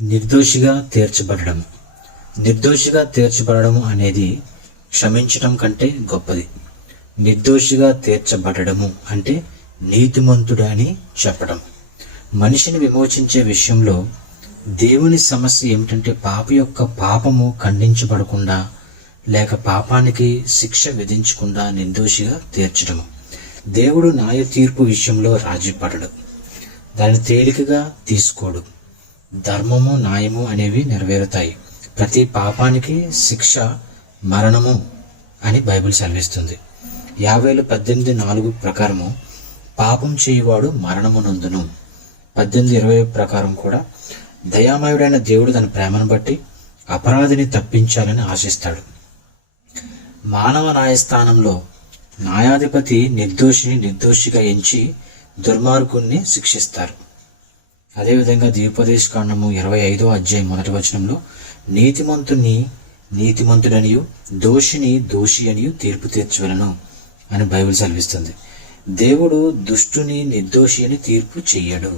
నిర్దోషిగా తీర్చబడడం. నిర్దోషిగా తీర్చబడడం అనేది క్షమించడం కంటే గొప్పది. నిర్దోషిగా తీర్చబడము అంటే నీతిమంతుడు అని చెప్పడం. మనిషిని విమోచించే విషయంలో దేవుని సమస్య ఏమిటంటే పాపము ఖండించబడకుండా లేక పాపానికి శిక్ష విధించకుండా నిర్దోషిగా తీర్చడము. దేవుడు న్యాయ తీర్పు విషయంలో రాజీ పడడు, దాన్ని తేలికగా తీసుకోడు. ధర్మము న్యాయము అనేవి నెరవేరుతాయి. ప్రతి పాపానికి శిక్ష మరణము అని బైబిల్ సెలవిస్తుంది. యావేలు 18:4 ప్రకారము పాపం చేయువాడు మరణమునందును. 18:20 ప్రకారం కూడా దయామయుడైన దేవుడు తన ప్రేమను బట్టి అపరాధిని తప్పించాలని ఆశిస్తాడు. మానవ న్యాయస్థానంలో న్యాయాధిపతి నిర్దోషిని నిర్దోషిగా ఎంచి దుర్మార్గుణ్ణి శిక్షిస్తారు. అదేవిధంగా ద్విపదేశకాండము 25వ అధ్యాయం 1వ వచనంలో నీతిమంతుడనియు దోషిని దోషి అనియు తీర్పు తీర్చవలను అని బైబిల్ సెలవిస్తుంది. దేవుడు దుష్టుని నిర్దోషి అని తీర్పు చెయ్యడు.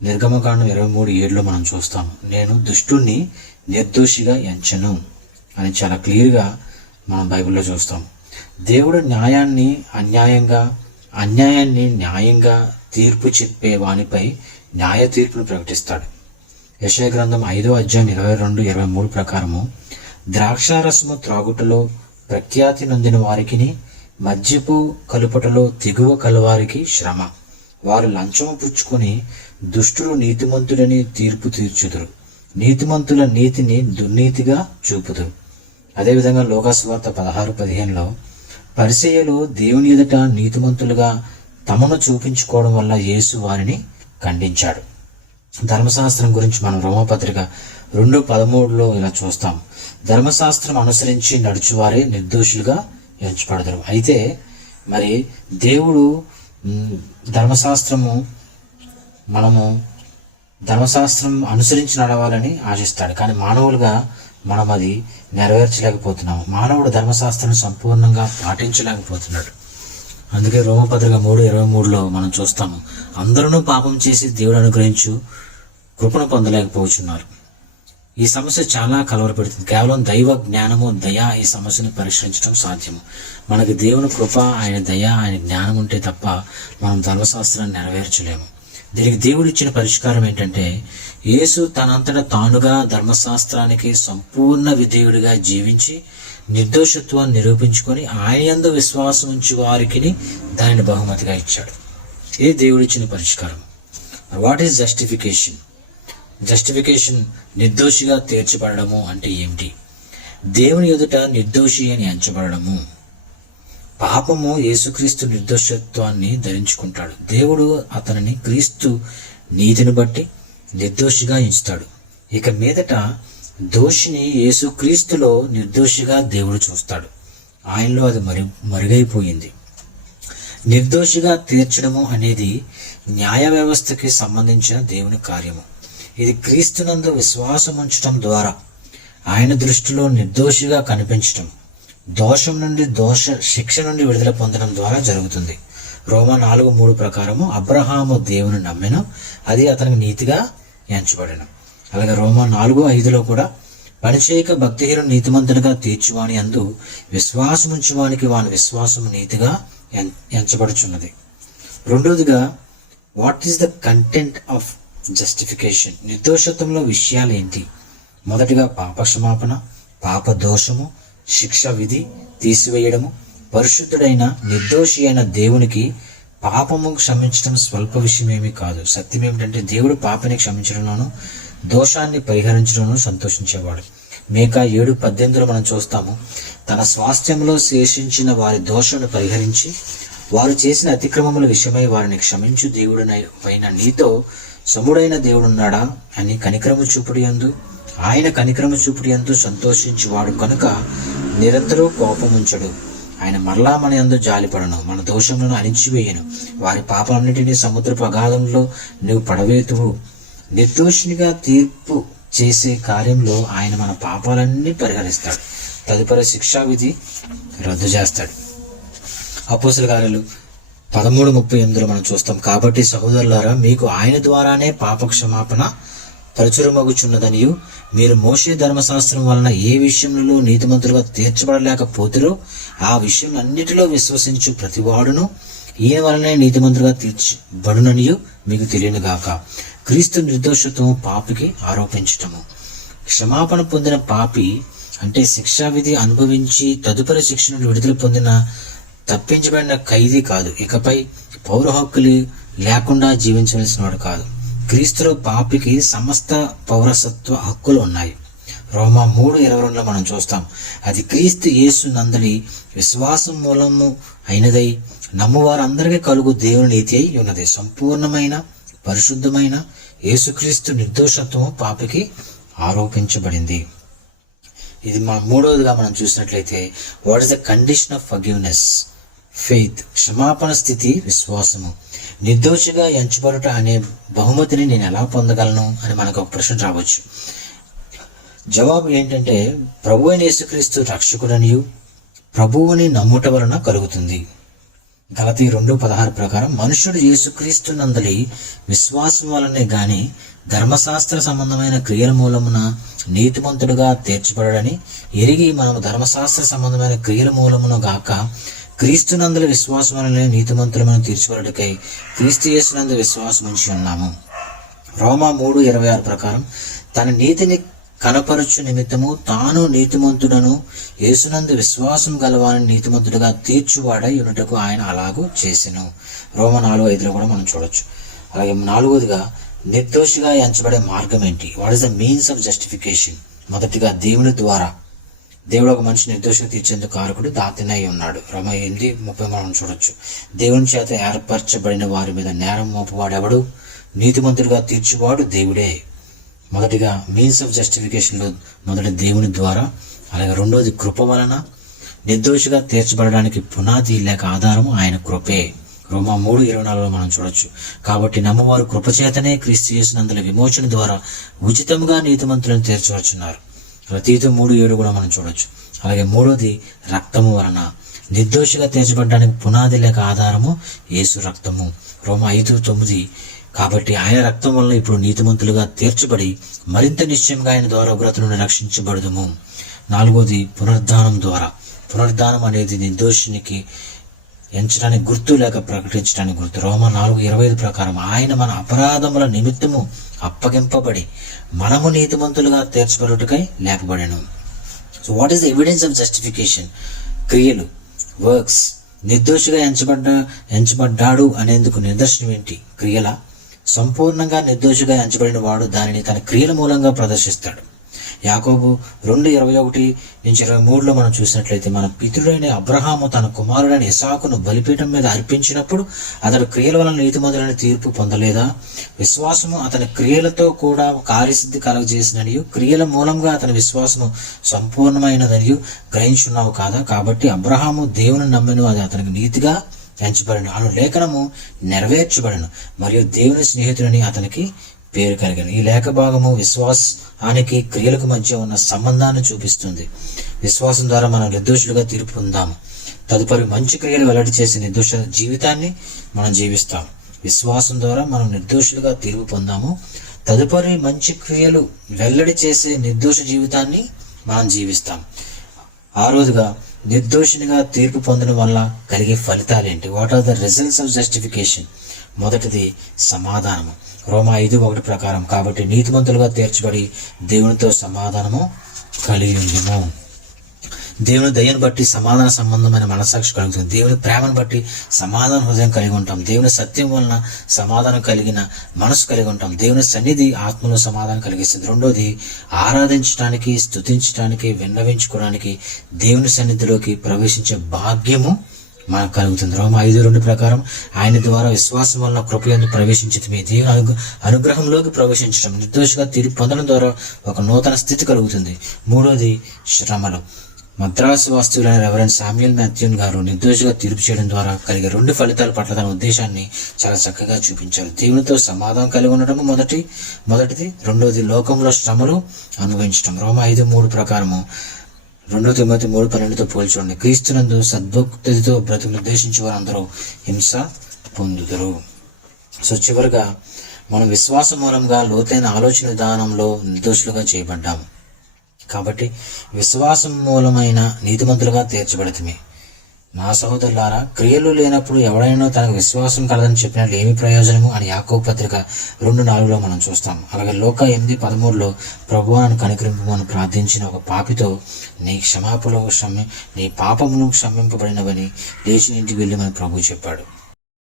నిర్గమకాండం 23:7 మనం చూస్తాము, నేను దుష్టుని నిర్దోషిగా ఎంచను అని చాలా క్లియర్గా మనం బైబిల్లో చూస్తాం. దేవుడు న్యాయాన్ని అన్యాయాన్ని న్యాయంగా తీర్పు చెప్పే వానిపై న్యాయ తీర్పును ప్రకటిస్తాడు. యెషయా గ్రంథం 5వ అధ్యాయం 22-23 ప్రకారము ద్రాక్షారసము త్రాగుటలో ప్రఖ్యాతి నొందిన వారికిని మద్యపు కలుపటలో తెగువ కలవారికి శ్రమ. వారు లంచము పుచ్చుకొని దుష్టులు నీతిమంతుడని తీర్పు తీర్చుదురు, నీతిమంతుల నీతిని దుర్నీతిగా చూపుదురు. అదేవిధంగా లోకాసువార్త 16:15లో పరిసయ్యులు దేవుని ఎదుట నీతిమంతులుగా తమను చూపించుకోవడం వల్ల యేసు వారిని ఖండించాడు. ధర్మశాస్త్రం గురించి మనం రోమపత్రిక 2:13లో ఇలా చూస్తాం, ధర్మశాస్త్రం అనుసరించి నడుచువారే నిర్దోషులుగా ఎంచబడతారు. అయితే మరి దేవుడు ధర్మశాస్త్రం అనుసరించి నడవాలని ఆశిస్తాడు. కానీ మానవులుగా మనం అది నెరవేర్చలేకపోతున్నాము. మానవుడు ధర్మశాస్త్రాన్ని సంపూర్ణంగా పాటించలేకపోతున్నాడు. అందుకే రోమపత్రిక 3:23లో మనం చూస్తాము, అందరూ పాపం చేసి దేవుడు అనుగ్రహించు కృపను పొందలేకపోతున్నారు. ఈ సమస్య చాలా కలవరపెడుతుంది. కేవలం దైవ జ్ఞానము, దయ ఈ సమస్యను పరిష్కరించడం సాధ్యము. మనకి దేవుని కృప, ఆయన దయ, ఆయన జ్ఞానం ఉంటే తప్ప మనం ధర్మశాస్త్రాన్ని నెరవేర్చలేము. దీనికి దేవుడు ఇచ్చిన పరిష్కారం ఏంటంటే, యేసు తనంతటా తానుగా ధర్మశాస్త్రానికి సంపూర్ణ విధేయుడిగా జీవించి నిర్దోషత్వాన్ని నిరూపించుకొని ఆయన యందు విశ్వాసం ఉంచి వారికి దానిని బహుమతిగా ఇచ్చాడు. ఇది దేవుడిచ్చిన పరిష్కారం. What is justification? నిర్దోషిగా తీర్చబడము అంటే ఏమిటి? దేవుని ఎదుట నిర్దోషి అని ఎంచబడము. పాపము యేసుక్రీస్తు నిర్దోషత్వాన్ని ధరించుకుంటాడు. దేవుడు అతనిని క్రీస్తు నీతిని బట్టి నిర్దోషిగా ఎంచుతాడు. ఇక మీదట దోషిని యేసుక్రీస్తులో నిర్దోషిగా దేవుడు చూస్తాడు. ఆయనలో అది మరుగైపోయింది. నిర్దోషిగా తీర్చడము అనేది న్యాయ వ్యవస్థకి సంబంధించిన దేవుని కార్యము. ఇది క్రీస్తునందు విశ్వాసం ఉంచడం ద్వారా ఆయన దృష్టిలో నిర్దోషిగా కనిపించడం, దోషం నుండి శిక్ష నుండి విడుదల పొందడం ద్వారా జరుగుతుంది. రోమా 4:3 ప్రకారము అబ్రహాము దేవుని నమ్మెను, అది అతనికి నీతిగా ఎంచబడెను. అలాగే రోమా 4:5లో కూడా పనిచేయక భక్తిహీనుడు నీతిమంతునిగా తీర్చువాని అందు విశ్వాసముంచువానికి వాని విశ్వాసము నీతిగా ఎంచబడుచున్నది. రెండోదిగా, what is the content of justification? నిర్దోషత్వంలో విషయాలు ఏంటి? మొదటిగా పాప క్షమాపణ, పాప దోషము, శిక్ష విధి తీసివేయడము. పరిశుద్ధుడైన నిర్దోషి అయిన దేవునికి పాపము క్షమించడం స్వల్ప విషయమేమీ కాదు. సత్యం ఏమిటంటే దేవుడు పాపని క్షమించడంలోనూ దోషాన్ని పరిహరించడంలో సంతోషించేవాడు. మేకా 7:18లో మనం చూస్తాము, తన స్వాస్థ్యంలో శేషించిన వారి దోషాన్ని పరిహరించి వారు చేసిన అతిక్రమముల విషయమై వారిని క్షమించు దేవుడైన నీతో సముడైన దేవుడున్నాడా అని ఆయన కనికరము చూపుడి యందు సంతోషించి వాడు కనుక నిరంతరం కోపముంచడు. ఆయన మరలా మన యందు జాలిపడను, మన దోషములను అణిచివేయను. వారి పాపాలన్నిటినీ సముద్రపు అగాధంలో నువ్వు పడవేతువు. నిర్దోషినిగా తీర్పు చేసే కార్యంలో ఆయన మన పాపాలన్నీ పరిహరిస్తాడు. తదుపరి శిక్షా విధి రద్దు చేస్తాడు. అపోస్తలుల కార్యాలు 13:38 మనం చూస్తాం, కాబట్టి సహోదరులారా, మీకు ఆయన ద్వారానే పాప క్షమాపణ ప్రచురమగుచున్నదనియు మీరు మోషే ధర్మశాస్త్రం వలన ఏ విషయంలో నీతిమంతులుగా తీర్చబడలేకపోతురో ఆ విషయం అన్నిటిలో విశ్వసించు ప్రతివాడును ఈయన వలనే నీతిమంతులుగా తీర్చబడుననియు మీకు తెలియనుగాక. క్రీస్తు నిర్దోషత్వము పాపికి ఆరోపించటము. క్షమాపణ పొందిన పాపి అంటే శిక్షావిధి అనుభవించి తదుపరి శిక్ష నుండి విడుదల పొందిన తప్పించబడిన ఖైదీ కాదు. ఇకపై పౌర హక్కులు లేకుండా జీవించవలసిన వాడు కాదు. క్రీస్తులో పాపికి సమస్త పౌరసత్వ హక్కులు ఉన్నాయి. రోమా 3:22 మనం చూస్తాం. అది క్రీస్తు యేసు నందలి విశ్వాసం మూలము అయినదై నమ్మువారందరికీ కలుగు దేవుని నీతి అయి ఉన్నది. సంపూర్ణమైన పరిశుద్ధమైన యేసుక్రీస్తు నిర్దోషత్వము పాపికి ఆరోపించబడింది. ఇది మూడవదిగా మనం చూసినట్లయితే what is the condition of forgiveness? Faith, క్షమాపణ స్థితి, విశ్వాసము. నిర్దోషిగా ఎంచబడుట అనే బహుమతిని నేను ఎలా పొందగలను అని మనకు ఒక ప్రశ్న రావచ్చు. జవాబు ఏంటంటే ప్రభు అయిన యేసుక్రీస్తు రక్షకుడనియు ప్రభువుని నమ్ముట వలన కలుగుతుంది. గలతీ 2:16 ప్రకారం మనుష్యుడు యేసుక్రీస్తు నందలి విశ్వాసం వలనే గాని ధర్మశాస్త్ర సంబంధమైన క్రియల మూలమున నీతిమంతుడుగా తీర్చబడని ఎరిగి మనము ధర్మశాస్త్ర సంబంధమైన క్రియల మూలమున గాక క్రీస్తు నందలి విశ్వాసం వలనే నీతిమంతులమైన తీర్చబడుటకై క్రీస్తు యేసునందు విశ్వాసం ఉంచి ఉన్నాము. రోమా 3:26 ప్రకారం తన నీతిని కనపరచు నిమిత్తము తాను నీతిమంతుడను యేసునందు విశ్వాసం గలవాని నీతిమంతుడుగా తీర్చువాడై ఉన్నటకు ఆయన అలాగూ చేసెను. రోమా 4:5 కూడా మనం చూడొచ్చు. అలాగే 4వదిగా నిర్దోషిగా ఎంచబడే మార్గం ఏంటి? What is the means of justification? మొదటిగా దేవుని ద్వారా. దేవుడు ఒక మనిషి నిర్దోషిగా తీర్చేందుకు కారకుడు దాతనై ఉన్నాడు. రోమా 8:30 మనం చూడొచ్చు. దేవుని చేత ఏర్పరచబడిన వారి మీద నేరం మోపువాడెవడు? నీతిమంతుడిగా తీర్చువాడు దేవుడే. మొదటిగా మీన్స్ ఆఫ్ జస్టిఫికేషన్లో మొదటి దేవుని ద్వారా. అలాగే రెండోది కృప వలన. నిర్దోషిగా తీర్చబడడానికి పునాది లేక ఆధారము ఆయన కృపే. రోమా 3:24 మనం చూడొచ్చు. కాబట్టి నమ్మవారు కృపచేతనే క్రీస్తు యేసునందుల విమోచన ద్వారా ఉచితంగా నీతిమంతులను తీర్చవచ్చున్నారు. తీతు 3:7 కూడా మనం చూడొచ్చు. అలాగే మూడోది రక్తము వలన. నిర్దోషిగా తీర్చబడడానికి పునాది లేక ఆధారము యేసు రక్తము. రోమా 5:9 కాబట్టి ఆయన రక్తం వల్ల ఇప్పుడు నీతిమంతులుగా తీర్చబడి మరింత నిశ్చయంగా ఆయన ద్వారా ఉగ్రత నుండి రక్షించబడదుము. 4వది పునరుద్ధానం ద్వారా. పునరుద్ధానం అనేది నిర్దోషినికి ఎంచడానికి గుర్తు లేక ప్రకటించడానికి గుర్తు. రోమా 4:25 ప్రకారం ఆయన మన అపరాధముల నిమిత్తము అప్పగింపబడి మనము నీతిమంతులుగా తీర్చబడుటకై లేపబడెను. So what is the evidence of justification? క్రియలు, వర్క్స్. నిర్దోషిగా ఎంచబడ్డాడు అనేందుకు నిదర్శనం ఏంటి? క్రియల. సంపూర్ణంగా నిర్దోషిగా ఎంచబడిన వాడు దానిని తన క్రియల మూలంగా ప్రదర్శిస్తాడు. యాకోబు 2:21-23 మనం చూసినట్లయితే మన పితరుడైన అబ్రహాము తన కుమారుడైన ఇసాకును బలిపీఠం మీద అర్పించినప్పుడు అతడు క్రియల వలన నీతిమంతుడైన తీర్పు పొందలేదా? విశ్వాసము అతని క్రియలతో కూడా కార్యసిద్ధి కలుగజేసిననియు క్రియల మూలంగా అతని విశ్వాసము సంపూర్ణమైనదనియు గ్రహించున్నావు కాదా? కాబట్టి అబ్రహాము దేవుని నమ్మెను, అది అతనికి నీతిగా ఎంచబడను అను లేఖనము నెరవేర్చబడను మరియు దేవుని స్నేహితుడని అతనికి పేరు కలిగను. ఈ లేఖ భాగము విశ్వాసానికి క్రియలకు మధ్య ఉన్న సంబంధాన్ని చూపిస్తుంది. విశ్వాసం ద్వారా మనం నిర్దోషులుగా తీర్పు పొందాము. తదుపరి మంచి క్రియలు వెల్లడి చేసే నిర్దోష జీవితాన్ని మనం జీవిస్తాం. విశ్వాసం ద్వారా మనం నిర్దోషులుగా తీర్పు పొందాము. తదుపరి మంచి క్రియలు వెల్లడి చేసే నిర్దోష జీవితాన్ని మనం జీవిస్తాం. 6వదిగా నిర్దోషినిగా తీర్పు పొందడం వల్ల కలిగే ఫలితాలేంటి? What are the results of justification? మొదటిది సమాధానము. రోమా 5:1 ప్రకారం కాబట్టి నీతిమంతులుగా తీర్చబడి దేవునితో సమాధానము కలిగి ఉండుము. దేవుని దయను బట్టి సమాధాన సంబంధమైన మనసాక్షి కలుగుతుంది. దేవుని ప్రేమను బట్టి సమాధాన హృదయం కలిగి ఉంటాం. దేవుని సత్యం వలన సమాధానం కలిగిన మనసు కలిగి ఉంటాం. దేవుని సన్నిధి ఆత్మలో సమాధానం కలిగిస్తుంది. రెండోది ఆరాధించడానికి, స్తుతించడానికి, విన్నవించుకోవడానికి దేవుని సన్నిధిలోకి ప్రవేశించే భాగ్యము మనకు కలుగుతుంది. రోమా 5:2 ప్రకారం ఆయన ద్వారా విశ్వాసం వలన కృపయందు ప్రవేశించితిమి. దేవుని అనుగ్రహంలోకి ప్రవేశించడం, నిర్దోషిగా తీర్పు పొందడం ద్వారా ఒక నూతన స్థితి కలుగుతుంది. మూడోది శ్రమలు. మద్రాసు వాస్తవులైన రెవరెండ్ శామ్యూల్ మాథ్యూన్ గారు నిర్దోషిగా తీర్పు చేయడం ద్వారా కలిగే 2 ఫలితాల పట్ల తన ఉద్దేశాన్ని చాలా చక్కగా చూపించారు. దేవునితో సమాధానం కలిగి ఉండటము మొదటిది. రెండోది లోకంలో శ్రమలు అనుభవించడం. రోమా 5:3 ప్రకారము 2 తిమోతి 3:12తో పోల్చండి. క్రీస్తునందు సద్భక్తితో బ్రతుకు నిర్దేశించే వారు అందరూ హింస పొందుదురు. సో చివరిగా మనం విశ్వాసం మూలంగా లోతైన ఆలోచన విధానంలో నిర్దోషులుగా చేయబడ్డాము. కాబట్టి విశ్వాసం మూలమైన నీతిమంతులుగా తీర్చబడితిమి. నా సహోదరులారా, క్రియలు లేనప్పుడు ఎవడైనా తనకు విశ్వాసం కలదని చెప్పినట్లు ఏమి ప్రయోజనము అని యాకోబు పత్రిక 2:4 మనం చూస్తాం. అలాగే లోక 8:13 ప్రభువా నన్ను కనికరింపుమని ప్రార్థించిన ఒక పాపితో నీ పాపములు క్షమింపబడినవని లేచి ఇంటికి వెళ్ళమని ప్రభు చెప్పాడు.